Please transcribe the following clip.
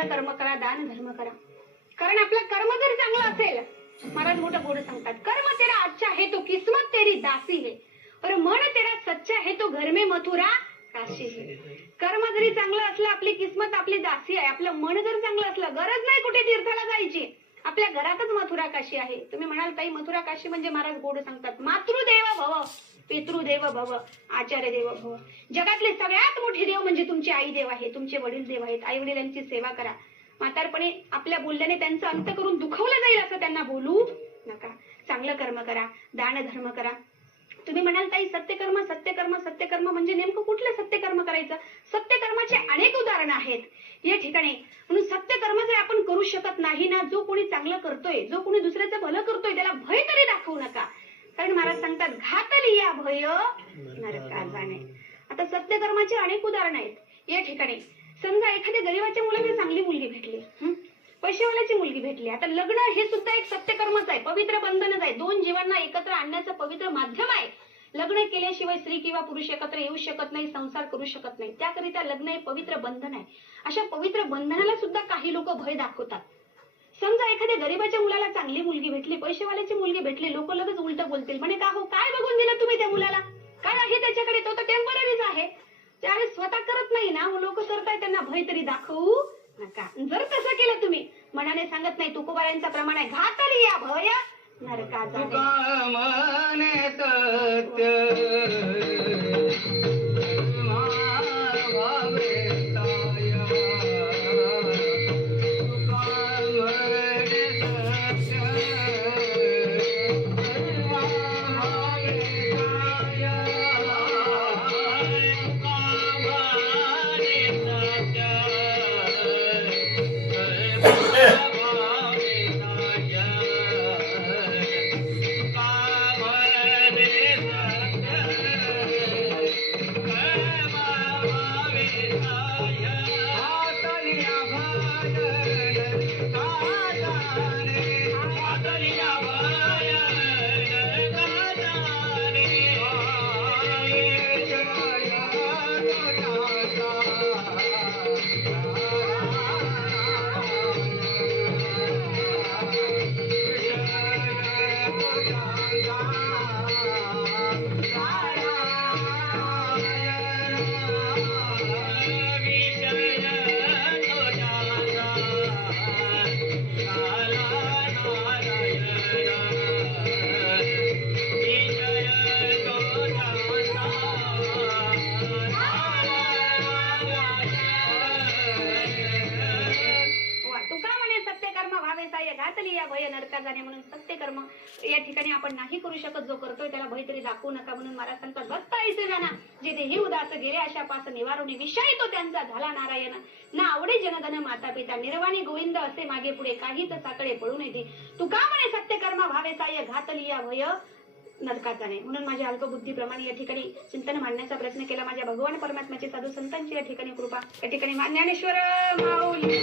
चांगलं कर्म करा, दान धर्म करा. कारण आपलं कर्म जर चांगलं असेल, महाराज मोठं गोड सांगतात, कर्म तेरा अच्छा है तो किस्मत तेरी दासी है और मन तेरा सच्चा है तो घर में मथुरा काशी है. कर्म जरी चांगलं असलं, आपली किस्मत आपली दासी आहे. आपलं मन जर चांगलं असलं, गरज नाही कुठे तीर्थाला जायची, आपल्या घरातच मथुरा काशी आहे. तुम्ही म्हणाल ताई मथुरा काशी म्हणजे, महाराज गोड सांगतात, मातृदेव भव, पितृदेव भव, आचार्य देव भव. जगातले सगळ्यात मोठे देव म्हणजे तुमचे आई देव आहे, तुमचे वडील देव आहेत. आई वडिलांची सेवा करा. म्हातारपणे आपल्या बोलल्याने त्यांचं अंत करून दुखवलं जाईल असं त्यांना बोलू नका. चांगलं कर्म करा, दान धर्म करा. तुम्ही म्हणाल ताई सत्यकर्म सत्यकर्म सत्यकर्म म्हणजे नेमकं कुठलं सत्यकर्म करायचं? सत्यकर्माचे अनेक उदाहरणं आहेत या ठिकाणी. म्हणून सत्यकर्म जर आपण करू शकत नाही ना, जो कोणी चांगलं करतोय, जो कोणी दुसऱ्याचं भलं करतोय, त्याला भय तरी दाखवू नका. कारण महाराज सांगतात, घातलिया भय नरका जाणे. आता सत्यकर्माचे अनेक उदाहरणं आहेत या ठिकाणी. समजा एखाद्या गरीबाच्या मुलाला चांगली मुलगी भेटली, पैशावाल्याची मुलगी भेटली. आता लग्न हे सुद्धा एक सत्यकर्मच आहे, पवित्र बंधनच आहे. दोन जीवांना एकत्र आणण्याचं पवित्र माध्यम आहे. लग्न केल्याशिवाय स्त्री किंवा पुरुष एकत्र येऊ शकत नाही, संसार करू शकत नाही. त्याकरिता लग्न हे पवित्र बंधन आहे. अशा पवित्र बंधनाला सुद्धा काही लोक भय दाखवतात. समजा एखाद्या गरीबाच्या मुलाला चांगली मुलगी भेटली, पैशावाल्याची मुलगी भेटली, लोक लगेच उलट बोलतील, म्हणे का हो काय बघून दिलं तुम्ही त्या मुलाला, काय आहे त्याच्याकडे, तो तर टेम्पररीच आहे. त्यावेळेस स्वतः करत नाही ना, लोक करताय, त्यांना भय तरी दाखवू नका. जर तसं केलं तुम्ही, मनाने सांगत नाही, तुकोबारायांचा प्रमाण आहे, घातलिया भय नरका जाणे. घातलिया भय नरका जाणे. म्हणून सत्यकर्म या ठिकाणी आपण नाही करू शकत, जो करतोय त्याला भय तरी दाखवू नका. म्हणून महाराज सांगतात, भक्ता ऐसे जाना जे देही उदास गेले अशा पास निवारुणी विषय तो त्यांचा झाला नारायण. ना आवडे जनधन माता पिता निर्वाणी गोविंद असे मागे पुढे काहीच साकडे पडून येते. तुका म्हणे सत्यकर्म भावे साय घातलिया भय नरका जाणे. म्हणून माझ्या अल्पबुद्धीप्रमाणे या ठिकाणी चिंतन मांडण्याचा प्रयत्न केला. माझ्या भगवान परमात्म्याची साधू संतांची या ठिकाणी कृपा. या ठिकाणी ज्ञानेश्वर माऊली